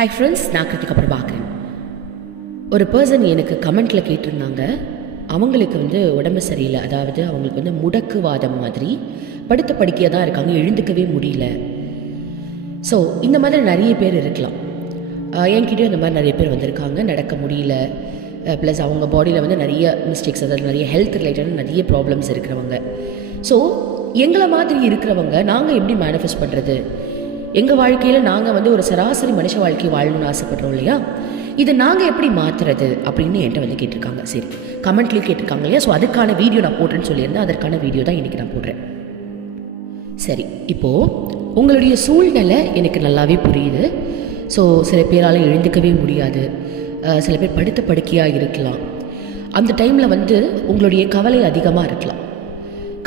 Hi friends, நான் கிருத்திகா பிரபாகரன். ஒரு person எனக்கு கமெண்ட்டில் கேட்டிருந்தாங்க, அவங்களுக்கு உடம்பு சரியில்லை, அதாவது அவங்களுக்கு முடக்குவாதம் மாதிரி படுத்த படுக்கையாக தான் இருக்காங்க, எழுந்துக்கவே முடியல. ஸோ இந்த மாதிரி நிறைய பேர் இருக்கலாம். என்கிட்டயும் அந்த மாதிரி நிறைய பேர் வந்திருக்காங்க, நடக்க முடியல, ப்ளஸ் அவங்க பாடியில் நிறைய மிஸ்டேக்ஸ், அதாவது நிறைய ஹெல்த் ரிலேட்டடாக நிறைய ப்ராப்ளம்ஸ் இருக்கிறவங்க. ஸோ எங்களை மாதிரி இருக்கிறவங்க நாங்கள் எப்படி மேனிஃபெஸ்ட் பண்ணுறது? எங்கள் வாழ்க்கையில் நாங்கள் ஒரு சராசரி மனுஷ வாழ்க்கையை வாழணும்னு ஆசைப்படுறோம் இல்லையா? இதை நாங்கள் எப்படி மாற்றுறது அப்படின்னு என்கிட்ட கேட்டிருக்காங்க. சரி, கமெண்ட்லேயும் கேட்டிருக்காங்க இல்லையா? ஸோ அதுக்கான வீடியோ நான் போடுறேன்னு சொல்லியிருந்தேன். அதற்கான வீடியோ தான் இன்றைக்கி நான் போடுறேன். சரி, இப்போது உங்களுடைய சூழ்நிலை எனக்கு நல்லாவே புரியுது. ஸோ சில பேரால் எழுந்துக்கவே முடியாது, சில பேர் படுத்த படுக்கையாக இருக்கலாம். அந்த டைமில் உங்களுடைய கவலை அதிகமாக இருக்கலாம்.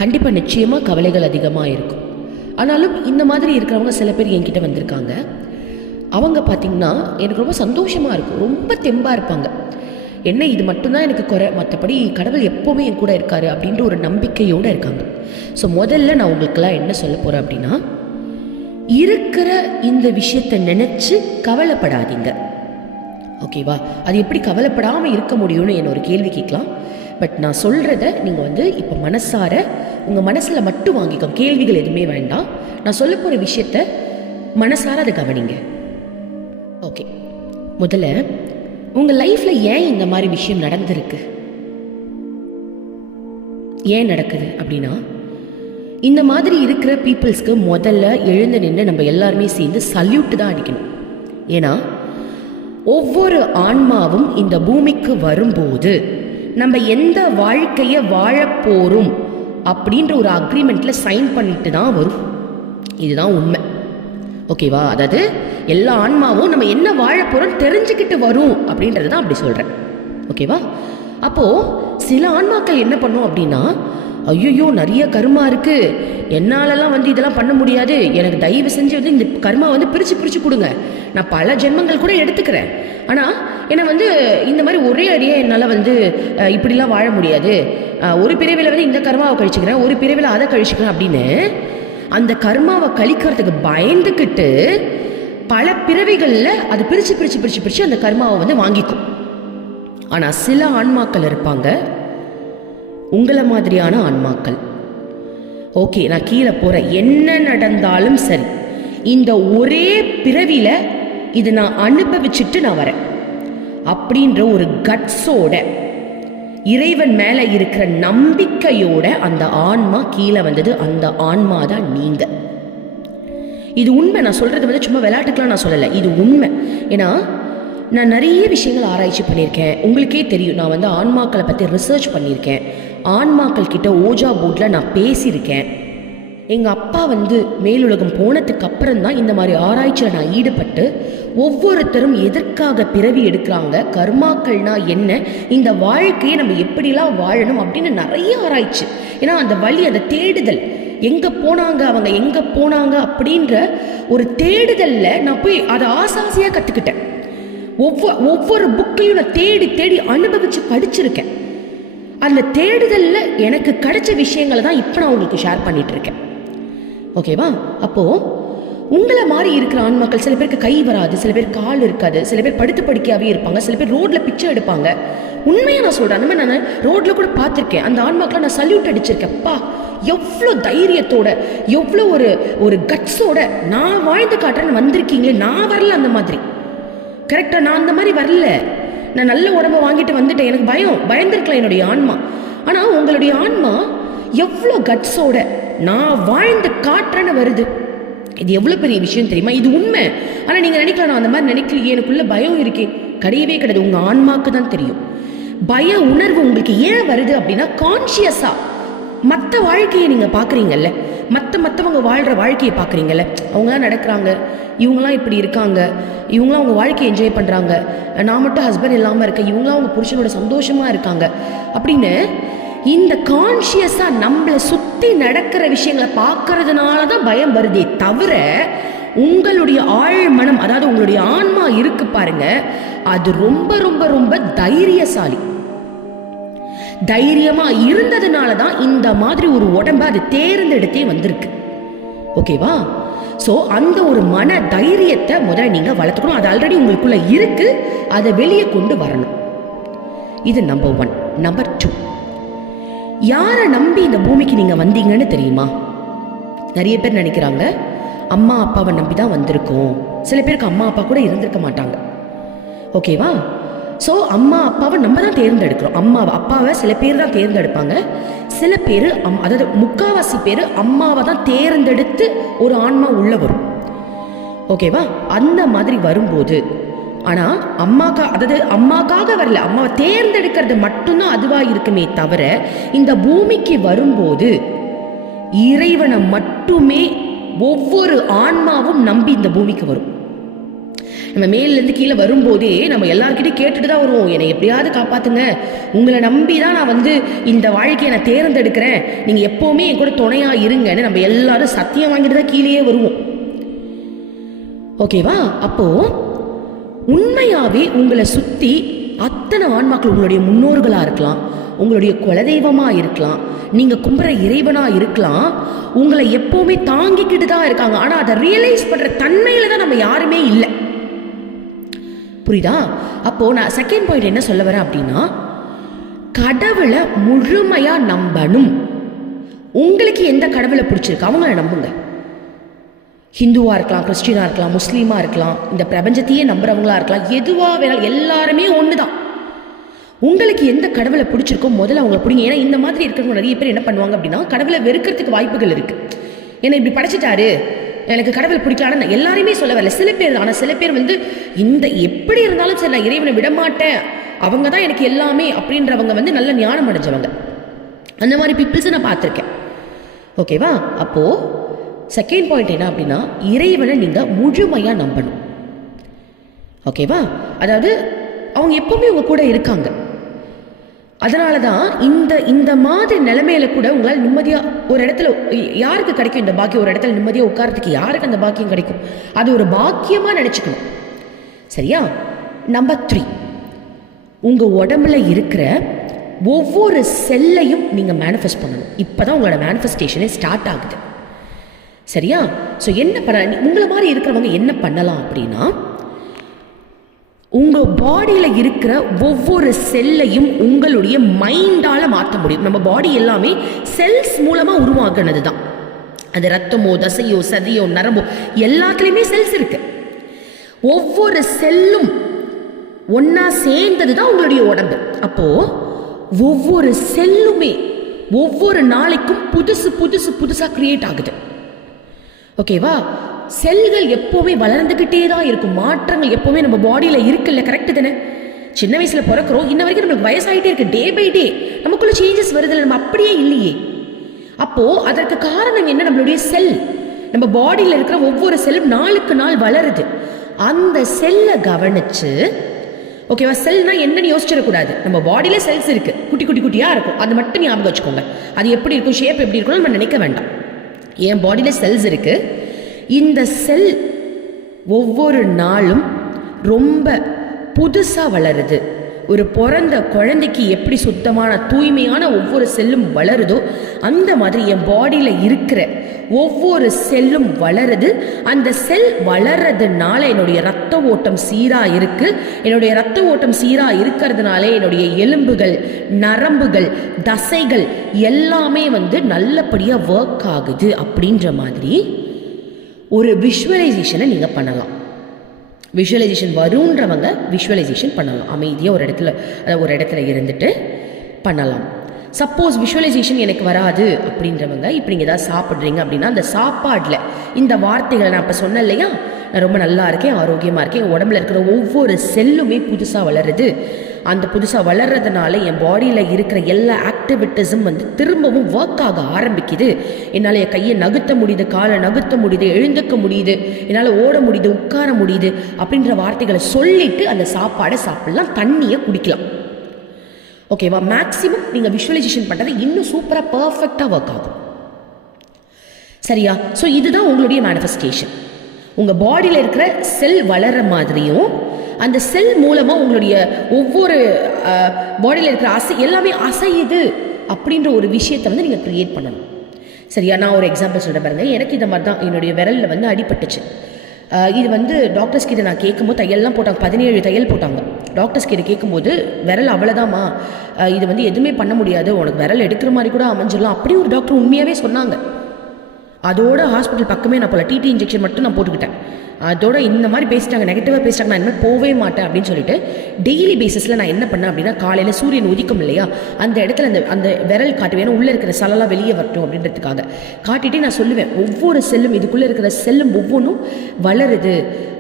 கண்டிப்பாக நிச்சயமாக கவலைகள் அதிகமாக இருக்கும். ஆனாலும் இந்த மாதிரி இருக்கிறவங்க சில பேர் என்கிட்ட வந்திருக்காங்க. அவங்க பார்த்திங்கன்னா எனக்கு ரொம்ப சந்தோஷமாக இருக்கும், ரொம்ப தெம்பாக இருப்பாங்க. என்ன இது மட்டும்தான் எனக்கு குறை, மற்றபடி கடவுள் எப்போவுமே என் கூட இருக்காரு அப்படின்ற ஒரு நம்பிக்கையோடு இருக்காங்க. ஸோ முதல்ல நான் உங்களுக்கெல்லாம் என்ன சொல்ல போகிறேன் அப்படின்னா, இருக்கிற இந்த விஷயத்தை நினச்சி கவலைப்படாதீங்க. ஓகேவா? அது எப்படி கவலைப்படாமல் இருக்க முடியும்னு என்ன ஒரு கேள்வி கேட்கலாம். பட் நான் சொல்கிறத நீங்கள் இப்போ மனசார உங்கள் மனசில் மட்டும் வாங்கிக்கோங்க. கேள்விகள் எதுவுமே வேண்டாம். நான் சொல்ல போகிற விஷயத்த மனசார அதை கவனிங்க. ஓகே, முதல்ல உங்கள் லைஃப்பில் ஏன் இந்த மாதிரி விஷயம் நடந்திருக்கு, ஏன் நடக்குது அப்படின்னா, இந்த மாதிரி இருக்கிற பீப்புள்ஸ்க்கு முதல்ல எழுந்து நின்று நம்ம எல்லாருமே சேர்ந்து சல்யூட் தான் அடிக்கணும். ஏன்னா ஒவ்வொரு ஆன்மாவும் இந்த பூமிக்கு வரும்போது நம்ம எந்த வாழ்க்கையை வாழப்போகிறோம் அப்படின்ற ஒரு அக்ரிமெண்ட்டில் சைன் பண்ணிட்டு தான் வரும். இதுதான் உண்மை. ஓகேவா? அதாவது எல்லா ஆன்மாவும் நம்ம என்ன வாழ போகிறோம் தெரிஞ்சுக்கிட்டு வரும் அப்படின்றது தான் அப்படி சொல்கிறேன். ஓகேவா? அப்போது சில ஆன்மாக்கள் என்ன பண்ணும் அப்படின்னா, ஐயோ நிறைய கர்மா இருக்குது, என்னாலலாம் இதெல்லாம் பண்ண முடியாது, எனக்கு தயவு செஞ்சு இந்த கர்மா பிரித்து பிரித்து கொடுங்க, நான் பல ஜென்மங்கள் கூட எடுத்துக்கிறேன், ஆனால் என்னை இந்த மாதிரி ஒரே அடியே என்னால் இப்படிலாம் வாழ முடியாது, ஒரு பிறவியில் இந்த கர்மாவை கழிச்சுக்கிறேன், ஒரு பிறவியில் அதை கழிச்சுக்கிறேன் அப்படின்னு அந்த கர்மாவை கழிக்கிறதுக்கு பயந்துக்கிட்டு பல பிறவிகளில் அது பிரித்து பிரித்து பிரித்து பிரித்து அந்த கர்மாவை வாங்கிக்கும். ஆனால் சில ஆன்மாக்கள் இருப்பாங்க, உங்களை மாதிரியான ஆன்மாக்கள், ஓகே நான் கீழே போகிறேன், என்ன நடந்தாலும் சரி, இந்த ஒரே பிறவியில் இது நான் அனுபவிச்சுட்டு நான் வரேன் அப்படின்ற ஒரு கட்ஸோட, இறைவன் மேலே இருக்கிற நம்பிக்கையோட அந்த ஆன்மா கீழே வந்தது. அந்த ஆன்மா தான் நீங்கள். இது உண்மை. நான் சொல்கிறது சும்மா விளையாட்டுக்கெலாம் நான் சொல்லலை, இது உண்மை. ஏன்னா நான் நிறைய விஷயங்கள் ஆராய்ச்சி பண்ணியிருக்கேன். உங்களுக்கே தெரியும், நான் ஆன்மாக்களை பற்றி ரிசர்ச் பண்ணியிருக்கேன். ஆன்மாக்கள் கிட்ட ஓஜா போர்டில் நான் பேசியிருக்கேன். எங்கள் அப்பா மேலுலகம் போனதுக்கு அப்புறம் தான் இந்த மாதிரி ஆராய்ச்சியில் நான் ஈடுபட்டு ஒவ்வொருத்தரும் எதற்காக பிறவி எடுக்கிறாங்க, கர்மாக்கள்னா என்ன, இந்த வாழ்க்கையை நம்ம எப்படிலாம் வாழணும் அப்படின்னு நிறைய ஆராய்ச்சி. ஏன்னா அந்த வழி, அந்த தேடுதல், எங்கே போனாங்க அவங்க, எங்கே போனாங்க அப்படின்ற ஒரு தேடுதலில் நான் போய் அதை ஆசாசியாக கற்றுக்கிட்டேன். ஒவ்வொரு புக்கையும் நான் தேடி தேடி அனுபவித்து படிச்சிருக்கேன். அந்த தேடுதலில் எனக்கு கிடைச்ச விஷயங்களை தான் இப்போ நான் உங்களுக்கு ஷேர் பண்ணிட்டு இருக்கேன். ஓகேவா? அப்போது உங்களை மாதிரி இருக்கிற ஆன்மாக்கள், சில பேருக்கு கை வராது, சில பேர் கால் இருக்காது, சில பேர் படுத்து படுக்கையாகவே இருப்பாங்க, சில பேர் ரோட்டில் பிச்சை எடுப்பாங்க. உண்மையாக நான் சொல்கிறேன், அந்த மாதிரி நான் ரோட்டில் கூட பார்த்துருக்கேன். அந்த ஆன்மாக்களை நான் சல்யூட் அடிச்சிருக்கேன். அப்பா எவ்வளோ தைரியத்தோட, எவ்வளோ ஒரு கட்ஸோட நான் வாழ்ந்து காட்டுறேன்னு வந்திருக்கீங்களே. நான் வரல அந்த மாதிரி, கரெக்டாக நான் அந்த மாதிரி வரல. நான் நல்ல உடம்பை வாங்கிட்டு வந்துட்டேன், எனக்கு பயந்துருக்கலாம் என்னுடைய ஆன்மா. ஆனால் உங்களுடைய ஆன்மா எவ்வளோ கட்ஸோட நான் வாழ்ந்து காட்டுறேன்னு வருது. இது எவ்வளோ பெரிய விஷயம் தெரியுமா? இது உண்மை. ஆனால் நீங்கள் நினைக்கலாம், நான் அந்த மாதிரி நினைக்கலையே, எனக்குள்ள பயம் இருக்கே. கிடையவே கிடையாது. உங்கள் ஆன்மாவுக்கு தான் தெரியும். பய உணர்வு உங்களுக்கு ஏன் வருது அப்படின்னா, கான்ஷியஸாக மற்ற வாழ்க்கையை நீங்கள் பார்க்குறீங்கல்ல, மற்றவங்க வாழ்கிற வாழ்க்கையை பார்க்குறீங்கல்ல, அவங்களாம் நடக்கிறாங்க, இவங்களாம் இப்படி இருக்காங்க, இவங்களாம் அவங்க வாழ்க்கையை என்ஜாய் பண்ணுறாங்க, நான் மட்டும் ஹஸ்பண்ட் இல்லாமல் இருக்கேன், இவங்களாம் அவங்க புருஷனோட சந்தோஷமாக இருக்காங்க அப்படின்னு இந்த கான்ஷியஸாக நம்மளை சுற்றி நடக்கிற விஷயங்களை பார்க்கறதுனால தான் பயம் வருதே தவிர, உங்களுடைய ஆழ் மனம், அதாவது உங்களுடைய ஆன்மா இருக்கு பாருங்க, அது ரொம்ப ரொம்ப ரொம்ப தைரியசாலி. தைரியமா இருந்ததுனால தான் இந்த மாதிரி ஒரு உடம்ப அது தேர்ந்தெடுத்தே வந்திருக்கு. ஓகேவா? ஸோ அந்த ஒரு மன தைரியத்தை முதல்ல நீங்கள் வளர்த்துக்கணும். அது ஆல்ரெடி உங்களுக்குள்ளே இருக்குது, அதை வெளியே கொண்டு வரணும். இது நம்பர் 1. நம்பர் 2, யாரை நம்பி இந்த பூமிக்கு நீங்கள் வந்தீங்கன்னு தெரியுமா? நிறைய பேர் நினைக்கிறாங்க அம்மா அப்பாவை நம்பி தான் வந்திருக்கோம். சில பேருக்கு அம்மா அப்பா கூட இருந்திருக்க மாட்டாங்க. ஓகேவா? ஸோ அம்மா அப்பாவை நம்ம தான் தேர்ந்தெடுக்கிறோம். அப்பாவை சில பேர் தான் தேர்ந்தெடுப்பாங்க. சில பேர் அதாவது முக்காவாசி பேர் அம்மாவை தான் தேர்ந்தெடுத்து ஒரு ஆன்மா உள்ள வரும். ஓகேவா? அந்த மாதிரி வரும்போது ஆனால் அம்மாக்காக வரல, அம்மாவை தேர்ந்தெடுக்கிறது மட்டும்தான் அதுவாக இருக்குமே தவிர இந்த பூமிக்கு வரும்போது இறைவனை மட்டுமே ஒவ்வொரு ஆன்மாவும் நம்பி இந்த பூமிக்கு வரும். நம்ம மேலேருந்து கீழே வரும்போதே நம்ம எல்லாருக்கிட்டையும் கேட்டுட்டு தான் வருவோம், என்னை எப்படியாவது காப்பாற்றுங்க, உங்களை நம்பி தான் நான் இந்த வாழ்க்கையை நான் தேர்ந்தெடுக்கிறேன், நீங்கள் எப்போவுமே என் கூட துணையாக இருங்கன்னு நம்ம எல்லாரும் சத்தியம் வாங்கிட்டு தான் கீழேயே வருவோம். ஓகேவா? அப்போது உண்மையாகவே உங்களை சுற்றி அத்தனை ஆன்மாக்கள் உங்களுடைய முன்னோர்களாக இருக்கலாம், உங்களுடைய குலதெய்வமாக இருக்கலாம், நீங்கள் கும்புற இறைவனாக இருக்கலாம், உங்களை எப்போவுமே தாங்கிக்கிட்டு தான் இருக்காங்க. ஆனால் அதை ரியலைஸ் பண்ணுற தன்மையில் தான் நம்ம யாருமே இல்லை. புரியுதா? அப்போது நான் செகண்ட் பாயிண்ட் என்ன சொல்ல வரேன் அப்படின்னா, கடவுளை முழுமையாக நம்பணும். உங்களுக்கு எந்த கடவுளை பிடிச்சிருக்கு அவங்கள நம்புங்க. ஹிந்துவாக இருக்கலாம், கிறிஸ்டினாக இருக்கலாம், முஸ்லீமாக இருக்கலாம், இந்த பிரபஞ்சத்தையே நம்புறவங்களா இருக்கலாம், எதுவாக வேணாலும் எல்லாருமே ஒன்று தான். உங்களுக்கு எந்த கடவுளை பிடிச்சிருக்கோ முதல்ல அவங்களை பிடிங்க. ஏன்னா இந்த மாதிரி இருக்கிறவங்க நிறைய பேர் என்ன பண்ணுவாங்க அப்படின்னா, கடவுளை வெறுக்கிறதுக்கு வாய்ப்புகள் இருக்குது. ஏன்னா இப்படி படைச்சிட்டாரு, எனக்கு கடவுள் பிடிக்கலான்னு எல்லாருமே சொல்ல வரல, சில பேர். ஆனால் சில பேர் இந்த எப்படி இருந்தாலும் சரி நான் இறைவனை விடமாட்டேன், அவங்க தான் எனக்கு எல்லாமே அப்படின்றவங்க நல்ல ஞானம் அடைஞ்சவங்க. அந்த மாதிரி பீப்புள்ஸை நான் பார்த்துருக்கேன். ஓகேவா? அப்போது செகண்ட் பாயிண்ட் என்ன அப்படின்னா, இறைவனை நீங்கள் முழுமையாக நம்பணும். ஓகேவா? அதாவது அவங்க எப்பவுமே உங்க கூட இருக்காங்க. அதனால தான் இந்த மாதிரி நிலைமையில கூட உங்களால் நிம்மதியாக ஒரு இடத்துல, யாருக்கு கிடைக்கும் இந்த பாக்கியம்? ஒரு இடத்துல நிம்மதியாக உட்காரத்துக்கு யாருக்கு அந்த பாக்கியம் கிடைக்கும்? அது ஒரு பாக்கியமாக நினச்சிக்கணும். சரியா? நம்பர் 3, உங்கள் உடம்புல இருக்கிற ஒவ்வொரு செல்லையும் நீங்கள் மேனிஃபெஸ்ட் பண்ணணும். இப்போ தான் உங்களோட மேனிஃபெஸ்டேஷனே ஸ்டார்ட் ஆகுது. சரியா? ஸோ என்ன பண்ண, உங்களை மாதிரி இருக்கிறவங்க என்ன பண்ணலாம் அப்படின்னா, உங்கள் பாடியில் இருக்கிற ஒவ்வொரு செல்லையும் உங்களுடைய மைண்டால் மாற்ற முடியும். நம்ம பாடி எல்லாமே செல்ஸ் மூலமாக உருவாக்குனது தான். அது ரத்தமோ தசையோ சதியோ நரம்போ எல்லாத்துலேயுமே செல்ஸ் இருக்கு. ஒவ்வொரு செல்லும் ஒன்றா சேர்ந்தது தான் உங்களுடைய உடம்பு. அப்போது ஒவ்வொரு செல்லுமே ஒவ்வொரு நாளைக்கும் புதுசு புதுசு புதுசாக கிரியேட் ஆகுது. ஓகேவா? செல்கள் எப்போவுமே வளர்ந்துக்கிட்டே தான் இருக்கும். மாற்றங்கள் எப்போவுமே நம்ம பாடியில் இருக்குல்ல, கரெக்டு தானே? சின்ன வயசில் பிறக்கிறோம், இன்ன வரைக்கும் நம்மளுக்கு வயசாகிட்டே இருக்கு. டே பை டே நமக்குள்ள சேஞ்சஸ் வருதில்ல, நம்ம அப்படியே இல்லையே. அப்போது அதற்கு காரணம் என்ன? நம்மளுடைய செல். நம்ம பாடியில் இருக்கிற ஒவ்வொரு செல்லும் நாளுக்கு நாள் வளருது. அந்த செல்லை கவனிச்சு, ஓகேவா? செல்னா என்னன்னு யோசிச்சிடக்கூடாது. நம்ம பாடியில் செல்ஸ் இருக்குது, குட்டி குட்டி குட்டியாக இருக்கும், அது மட்டும் ஞாபகம் வச்சுக்கோங்க. அது எப்படி இருக்கும், ஷேப் எப்படி இருக்கும்னு நம்ம நினைக்க வேண்டாம். என் பாடியில் செல்ஸ் இருக்குது. இந்த செல் ஒவ்வொரு நாளும் ரொம்ப புதுசாக வளருது. ஒரு பிறந்த குழந்தைக்கு எப்படி சுத்தமான தூய்மையான ஒவ்வொரு செல்லும் வளருதோ அந்த மாதிரி என் பாடியில் இருக்கிற ஒவ்வொரு செல்லும் வளருது. அந்த செல் வளர்றதுனால என்னுடைய ரத்த ஓட்டம் சீராக இருக்குது. என்னுடைய ரத்த ஓட்டம் சீராக இருக்கிறதுனாலே என்னுடைய எலும்புகள், நரம்புகள், தசைகள் எல்லாமே நல்லபடியாக ஒர்க் ஆகுது. அப்படின்ற மாதிரி ஒரு விஷுவலைசேஷனை நீங்கள் பண்ணலாம். விஷுவலைசேஷன் வருன்றவங்க விஷுவலைசேஷன் பண்ணலாம். அமைதியாக ஒரு இடத்துல இருந்துட்டு பண்ணலாம். சப்போஸ் விஷுவலைசேஷன் எனக்கு வராது அப்படின்றவங்க, இப்போ நீங்கள் ஏதாவது சாப்பிட்றீங்க அப்படின்னா அந்த சாப்பாட்டில் இந்த வார்த்தைகளை நான் இப்போ சொன்னேன் இல்லையா, நான் ரொம்ப நல்லா இருக்கேன், ஆரோக்கியமாக இருக்கேன், என் உடம்புல இருக்கிற ஒவ்வொரு செல்லுமே புதுசாக வளருது. அந்த புதுசாக வளர்றதுனால என் பாடியில் இருக்கிற எல்லா ஆக்டிவிட்டீஸும் திரும்பவும் ஒர்க் ஆக ஆரம்பிக்குது. என்னால் என் கையை நகுத்த முடியுது, காலை நகுத்த முடியுது, எழுந்துக்க முடியுது, என்னால் ஓட முடியுது, உட்கார முடியுது அப்படின்ற வார்த்தைகளை சொல்லிட்டு அந்த சாப்பாடை சாப்பிடலாம், தண்ணியை குடிக்கலாம். ஓகேவா? மேக்ஸிமம் நீங்கள் விஷுவலைசேஷன் பண்ணுறது இன்னும் சூப்பராக பர்ஃபெக்டாக ஒர்க் ஆகும். சரியா? ஸோ இதுதான் உங்களுடைய மேனிஃபெஸ்டேஷன். உங்கள் பாடியில் இருக்கிற செல் வளர்கிற மாதிரியும் அந்த செல் மூலமாக உங்களுடைய ஒவ்வொரு பாடியில் இருக்கிற எல்லாமே அசையுது அப்படின்ற ஒரு விஷயத்தை நீங்கள் க்ரியேட் பண்ணணும். சரியா? நான் ஒரு எக்ஸாம்பிள் சொல்கிறேன் பாருங்கள். எனக்கு இந்த மாதிரி தான் என்னுடைய விரலில் வந்து அடிபட்டுச்சு. இது வந்து டாக்டர்ஸ் கிட்ட நான் கேட்கும்போது தையல்லாம் போட்டாங்க, 17 தையல் போட்டாங்க. டாக்டர்ஸ் கிட்ட கேட்கும்போது விரல் அவ்வளோதாம்மா, இது வந்து எதுவுமே பண்ண முடியாது, உனக்கு விரல் எடுக்கிற மாதிரி கூட அமைஞ்சிடலாம் அப்படி ஒரு டாக்டர் உண்மையாகவே சொன்னாங்க. அதோட ஹாஸ்பிட்டல் பக்கமே நான் போல, டிடி இன்ஜெக்ஷன் மட்டும் நான் போட்டுக்கிட்டேன். அதோட இந்த மாதிரி பேசிட்டாங்க, நெகட்டிவாக பேசிட்டாங்க, நான் இனிமேல் போகவே மாட்டேன் அப்படின்னு சொல்லிட்டு டெய்லி பேசிஸில் நான் என்ன பண்ணேன் அப்படின்னா, காலையில் சூரியன் உதிக்கும் இல்லையா, அந்த இடத்துல அந்த விரல் காட்டுவேன், உள்ளே இருக்கிற சலெல்லாம் வெளியே வரட்டும் அப்படின்றதுக்காக காட்டிகிட்டே நான் சொல்லுவேன், ஒவ்வொரு செல்லும் இதுக்குள்ளே இருக்கிற செல்லும் ஒவ்வொன்றும் வளருது,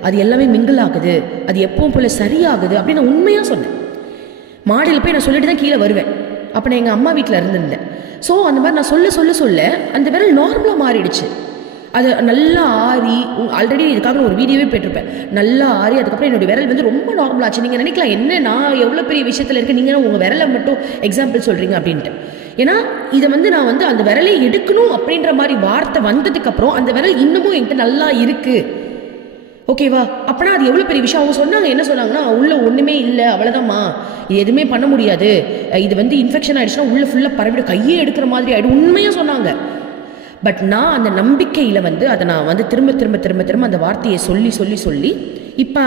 அது எல்லாமே மிங்கிள் ஆகுது, அது எப்பவும் போல் சரியாகுது அப்படின்னு நான் உண்மையாக சொன்னேன். மாடியில் போய் நான் சொல்லிட்டு தான் கீழே வருவேன். அப்போ நான் எங்கள் அம்மா வீட்டில் இருந்திருந்தேன். ஸோ அந்த மாதிரி நான் சொல்ல அந்த விரல் நார்மலாக மாறிடுச்சு. அது நல்லா ஆறி, ஆல்ரெடி இதுக்காக நான் ஒரு வீடியோவே போட்டிருப்பேன், நல்லா ஆறி அதுக்கப்புறம் என்னோடய விரல் வந்து ரொம்ப நார்மலாச்சு. நீங்கள் நினைக்கலாம் என்ன நான் எவ்வளோ பெரிய விஷயத்தில் இருக்கேன், நீங்கள் உங்கள் விரலை மட்டும் எக்ஸாம்பிள் சொல்கிறீங்க அப்படின்ட்டு. ஏன்னா இதை வந்து நான் வந்து அந்த விரலை எடுக்கணும் அப்படின்ற மாதிரி வார்த்தை வந்ததுக்கப்புறம் அந்த விரல் இன்னமும் என்கிட்ட நல்லா இருக்குது. ஓகேவா? அப்போனா அது எவ்வளோ பெரிய விஷயம். அவங்க சொன்னாங்க, என்ன சொன்னாங்கன்னா, உள்ளே ஒன்றுமே இல்லை, அவ்வளோதாம்மா, இது எதுவுமே பண்ண முடியாது, இது வந்து இன்ஃபெக்ஷன் ஆகிடுச்சுன்னா உள்ளே ஃபுல்லாக பரவிடும், கையே எடுக்கிற மாதிரி ஆகிடும், உண்மையாக சொன்னாங்க. பட் நான் அந்த நம்பிக்கையில் வந்து அதை நான் வந்து திரும்ப அந்த வார்த்தையை சொல்லி இப்போ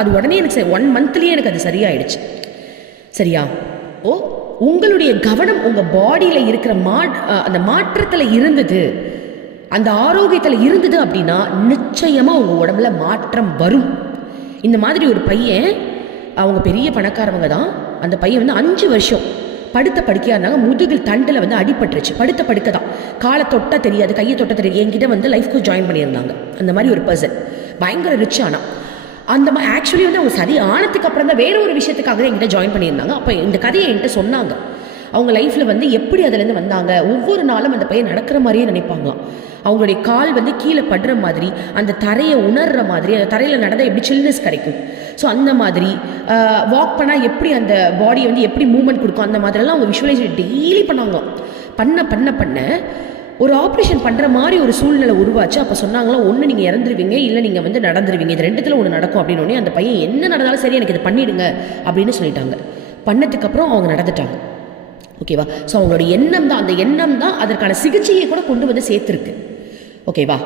அது உடனே எனக்கு 1 மந்த்லேயே எனக்கு அது சரியாயிடுச்சு. சரியா? உங்களுடைய கவனம் உங்கள் பாடியில் இருக்கிற அந்த மாற்றத்தில் இருந்தது, அந்த ஆரோக்கியத்தில் இருந்தது அப்படின்னா நிச்சயமாக உங்கள் உடம்புல மாற்றம் வரும். இந்த மாதிரி ஒரு பையன், அவங்க பெரிய பணக்காரவங்க தான், அந்த பையன் வந்து 5 வருஷம் படுத்த படுக்கையாக இருந்தாங்க, முதுகில் தண்டில் வந்து அடிபட்டுருச்சு. படுத்த படுக்க தான், காலை தொட்ட தெரியாது, கையை தொட்ட தெரியாது. என்கிட்ட வந்து லைஃப் கோச் ஜாயின் பண்ணியிருந்தாங்க. அந்த மாதிரி ஒரு பர்சன், பயங்கர ரிச். ஆனால் அந்த மாதிரி ஆக்சுவலி வந்து அவங்க சரி ஆனதுக்கு அப்புறம் தான் வேற ஒரு விஷயத்துக்காக தான் என்கிட்ட ஜாயின் பண்ணியிருந்தாங்க. அப்போ இந்த கதையை என்கிட்ட சொன்னாங்க. அவங்க லைஃப்பில் வந்து எப்படி அதுலேருந்து வந்தாங்க, ஒவ்வொரு நாளும் அந்த பையன் நடக்கிற மாதிரியே நினைப்பாங்களாம். அவங்களுடைய கால் வந்து கீழே படுற மாதிரி, அந்த தரையை உணர்கிற மாதிரி, அந்த தரையில் நடந்தால் எப்படி சில்னஸ் கிடைக்கும், ஸோ அந்த மாதிரி வாக் பண்ணால் எப்படி அந்த பாடியை வந்து எப்படி மூவ்மெண்ட் கொடுக்கும், அந்த மாதிரிலாம் அவங்க விஷுவலைசேஷன் டெய்லி பண்ணாங்களாம். பண்ண ஒரு ஆப்ரேஷன் பண்ணுற மாதிரி ஒரு சூழ்நிலை உருவாச்சு. அப்போ சொன்னாங்களாம், ஒன்று நீங்கள் இறந்துருவீங்க, இல்லை நீங்கள் வந்து நடந்துருவீங்க, இது 2த்துல ஒன்று நடக்கும் அப்படின்னு. அந்த பையன் என்ன நடந்தாலும் சரி எனக்கு இதை பண்ணிவிடுங்க அப்படின்னு சொல்லிட்டாங்க. பண்ணதுக்கப்புறம் அவங்க நடந்துட்டாங்க. ஓகேவா? ஸோ அவங்களோட எண்ணம் தான், அந்த எண்ணம் தான் அதற்கான சிகிச்சையை கூட கொண்டு வந்து சேர்த்துருக்கு. ஓகேவா?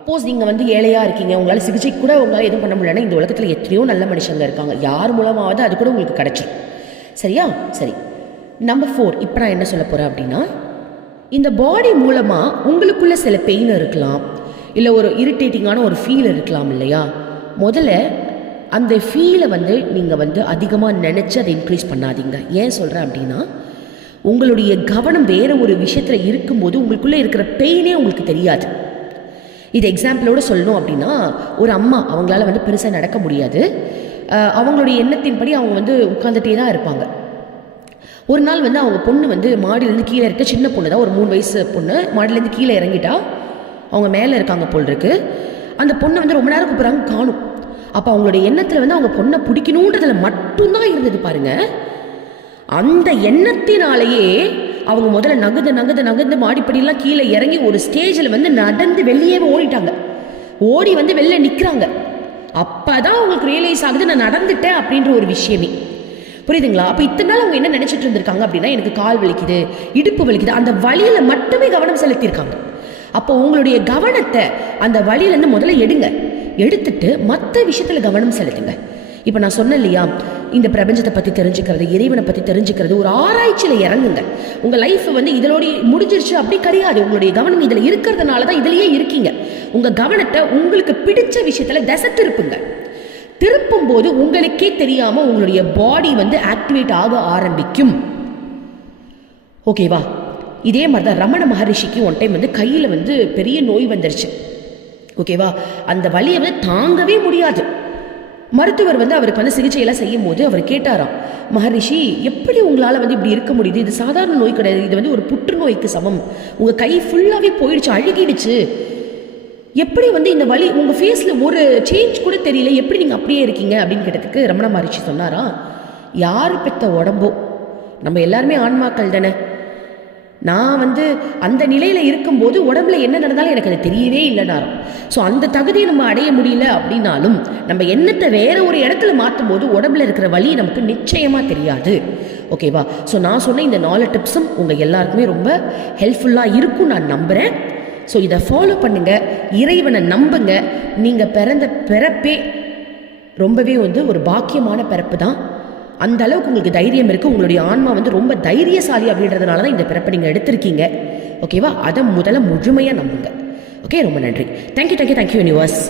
சப்போஸ் நீங்கள் வந்து ஏழையாக இருக்கீங்க, உங்களால் சிகிச்சை கூட உங்களால் எதுவும் பண்ண முடியலன்னா, இந்த உலகத்தில் எத்தனையோ நல்ல மனுஷங்க இருக்காங்க, யார் மூலமாவது அது கூட உங்களுக்கு கிடச்சிடும். சரியா? சரி. நம்பர் 4, இப்போ நான் என்ன சொல்ல போகிறேன் அப்படின்னா, இந்த பாடி மூலமாக உங்களுக்குள்ள சில பெயின் இருக்கலாம், இல்லை ஒரு இரிட்டேட்டிங்கான ஒரு ஃபீல் இருக்கலாம் இல்லையா? முதல்ல அந்த ஃபீலை வந்து நீங்கள் வந்து அதிகமாக நினச்சி அதை இன்க்ரீஸ் பண்ணாதீங்க. ஏன் சொல்கிறேன் அப்படின்னா, உங்களுடைய கவனம் வேறு ஒரு விஷயத்தில் இருக்கும்போது உங்களுக்குள்ளே இருக்கிற பெயினே உங்களுக்கு தெரியாது. இது எக்ஸாம்பிளோடு சொல்லணும் அப்படின்னா, ஒரு அம்மா அவங்களால வந்து பெருசாக நடக்க முடியாது, அவங்களுடைய எண்ணத்தின்படி அவங்க வந்து உட்காந்துட்டே தான் இருப்பாங்க. ஒரு நாள் வந்து அவங்க பொண்ணு வந்து மாடியிலேருந்து கீழே இருக்க, சின்ன பொண்ணு தான், ஒரு 3 வயசு பொண்ணு, மாடியிலேருந்து கீழே இறங்கிட்டா, அவங்க மேலே இருக்காங்க போல் இருக்கு. அந்த பொண்ணை வந்து ரொம்ப நேரம் கூப்பிட்றாங்க, காணும். அப்போ அவங்களுடைய எண்ணத்தில் வந்து அவங்க பொண்ணை பிடிக்கணுன்றதில் மட்டும்தான் இருந்தது பாருங்க. அந்த எண்ணத்தினாலேயே அவங்க முதல்ல நகர்ந்து மாடிப்படியெல்லாம் கீழே இறங்கி ஒரு ஸ்டேஜில் வந்து நடந்து வெளியே ஓடிட்டாங்க. ஓடி வந்து வெளில நிற்கிறாங்க. அப்போ தான் அவங்களுக்கு ரியலைஸ் ஆகுது, நான் நடந்துட்டேன் அப்படின்ற ஒரு விஷயமே. புரியுதுங்களா? அப்போ இத்தனை நாள் அவங்க என்ன நினச்சிட்டு இருந்திருக்காங்க அப்படின்னா, எனக்கு கால் வலிக்குது, இடுப்பு வலிக்குது, அந்த வலியில் மட்டுமே கவனம் செலுத்தியிருக்காங்க. அப்போ உங்களுடைய கவனத்தை அந்த வலியிலேருந்து முதல்ல எடுத்துட்டு மற்ற விஷயத்தில் கவனம் செலுத்துங்க. இப்போ நான் சொன்னேன் இல்லையா, இந்த பிரபஞ்சத்தை பற்றி தெரிஞ்சுக்கிறது, இறைவனை பற்றி தெரிஞ்சுக்கிறது, ஒரு ஆராய்ச்சியில் இறங்குங்க. உங்கள் லைஃப் வந்து இதோட முடிஞ்சிருச்சு அப்படி கிடையாது. உங்களுடைய கவனம் இதில் இருக்கிறதுனால தான் இதிலேயே இருக்கீங்க. உங்கள் கவனத்தை உங்களுக்கு பிடிச்ச விஷயத்தில் திசை திருப்பும் போது உங்களுக்கே தெரியாமல் உங்களுடைய பாடி வந்து ஆக்டிவேட் ஆக ஆரம்பிக்கும். ஓகேவா? இதே மாதிரி தான் ரமண மகரிஷிக்கு ஒன் டைம் வந்து கையில் வந்து பெரிய நோய் வந்துருச்சு. ஓகேவா? அந்த வலியை வந்து தாங்கவே முடியாது. மருத்துவர் வந்து அவருக்கு வந்து சிகிச்சையெல்லாம் செய்யும் போது அவர் கேட்டாராம், மகரிஷி, எப்படி உங்களால் வந்து இப்படி இருக்க முடியுது? இது சாதாரண நோய் கிடையாது, இது வந்து ஒரு புற்றுநோய்க்கு சமம். உங்கள் கை ஃபுல்லாகவே போயிடுச்சு, அழுகிடுச்சு. எப்படி வந்து இந்த வலி உங்கள் ஃபேஸில் ஒரு சேஞ்ச் கூட தெரியல, எப்படி நீங்கள் அப்படியே இருக்கீங்க அப்படின்னு கேட்டதுக்கு ரமண மகரிஷி சொன்னாரா, யார் பெற்ற உடம்போ, நம்ம எல்லாருமே ஆன்மாக்கள் தானே, நான் வந்து அந்த நிலையில் இருக்கும்போது உடம்புல என்ன நடந்தாலும் எனக்கு அது தெரியவே இல்லைனாரும். ஸோ அந்த தகுதியை நம்ம அடைய முடியல அப்படின்னாலும் நம்ம எண்ணத்தை வேற ஒரு இடத்துல மாற்றும் போது உடம்புல இருக்கிற வலி நமக்கு நிச்சயமாக தெரியாது. ஓகேவா? ஸோ நான் சொன்ன இந்த 4 டிப்ஸும் உங்கள் எல்லாருக்குமே ரொம்ப ஹெல்ப்ஃபுல்லாக இருக்கும் நான் நம்புகிறேன். ஸோ இதை ஃபாலோ பண்ணுங்கள், இறைவனை நம்புங்க. நீங்கள் பிறந்த பிறப்பே ரொம்பவே ஒரு பாக்கியமான பிறப்பு தான். அந்த அளவுக்கு உங்களுக்கு தைரியம் இருக்குது. உங்களுடைய ஆன்மா ரொம்ப தைரியசாலி அப்படின்றதுனால தான் இந்த பிறப்பை நீங்கள் எடுத்திருக்கீங்க. ஓகேவா? அதை முதல்ல முழுமையாக நம்புங்க. ஓகே, ரொம்ப நன்றி. Thank you universe.